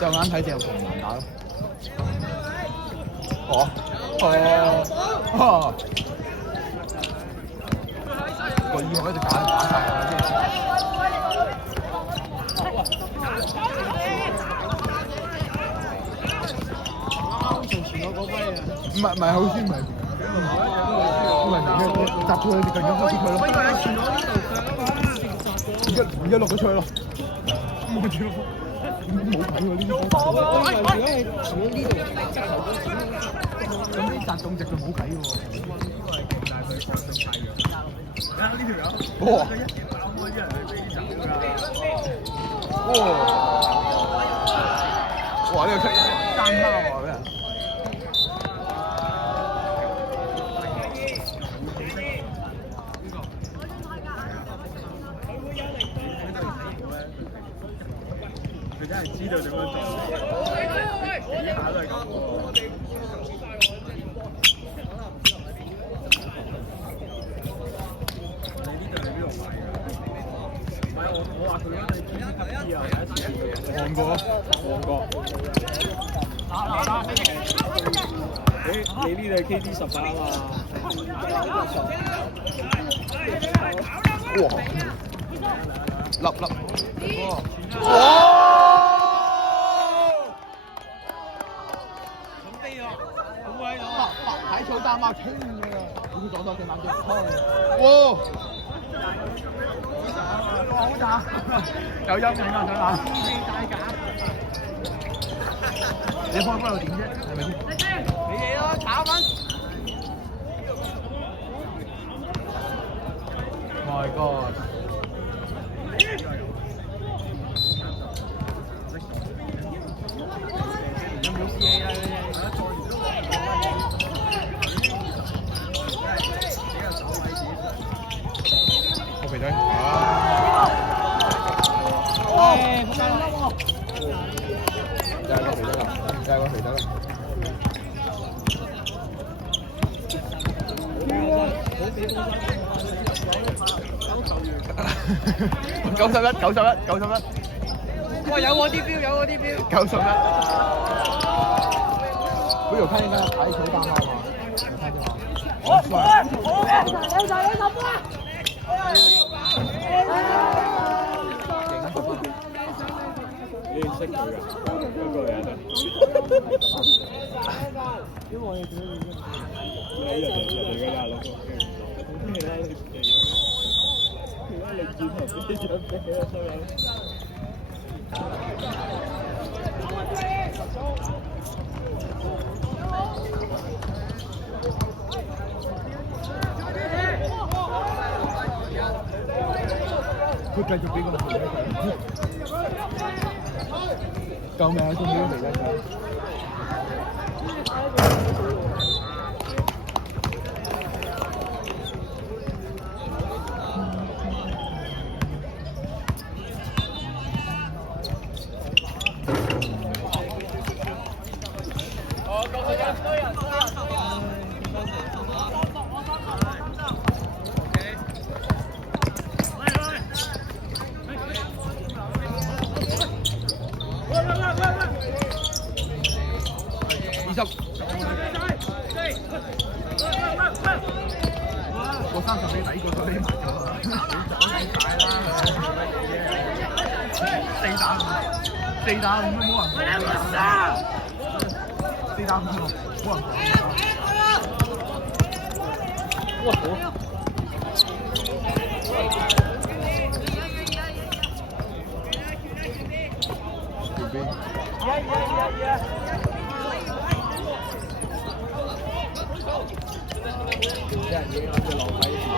就眼睇就同難打咯。個意海一直打晒係咪先？唔係好先唔係。砸咗佢，突然間開始佢咯。而家落咗出去咯。冇計喎呢啲。咁啲砸中直就冇計喎。哇！哇！呢個單貓啊！咩？佢真係知道點樣做，幾下都係咁喎。你呢度喺邊度買㗎？唔係我話佢嗰陣見啲級啊，第一次見嘅。旺角。你呢度係 KD18啊嘛？哇！粒。排球大馬傾㗎，好似撞到佢眼睛開。哇！好打，有陰影啊！想打。你開波又點啫？係咪先？你嘢咯，炒緊。My God！肥仔，就係個肥仔啦。91。哇！有我啲標。91。不如我看一看排球大號嗎？好帥！你認識佢㗎？嗰個人啊？因為我哋做人哋嘅廿六個，咩啦你哋？而家你見頭先啲樣俾我收緊。佢繼續俾個肥仔佢。救命啊！送俾個肥仔佢。我30幾底個都匿埋咗啦，4打5都冇人講啦，4打5冇人講。哇！好。條邊。啲人影響佢浪費時間。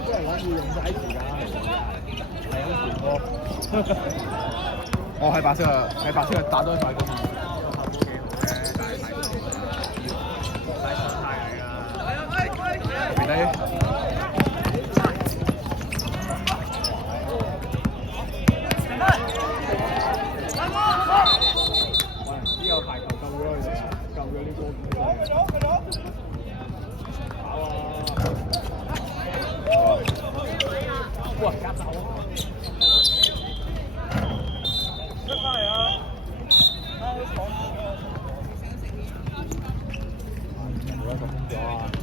啲人諗住用晒時間係咁傳波。我喺白色啊，打多一塊咁。大心態嚟㗎。肥仔。有排球救咗佢哋，救咗呢個。哇！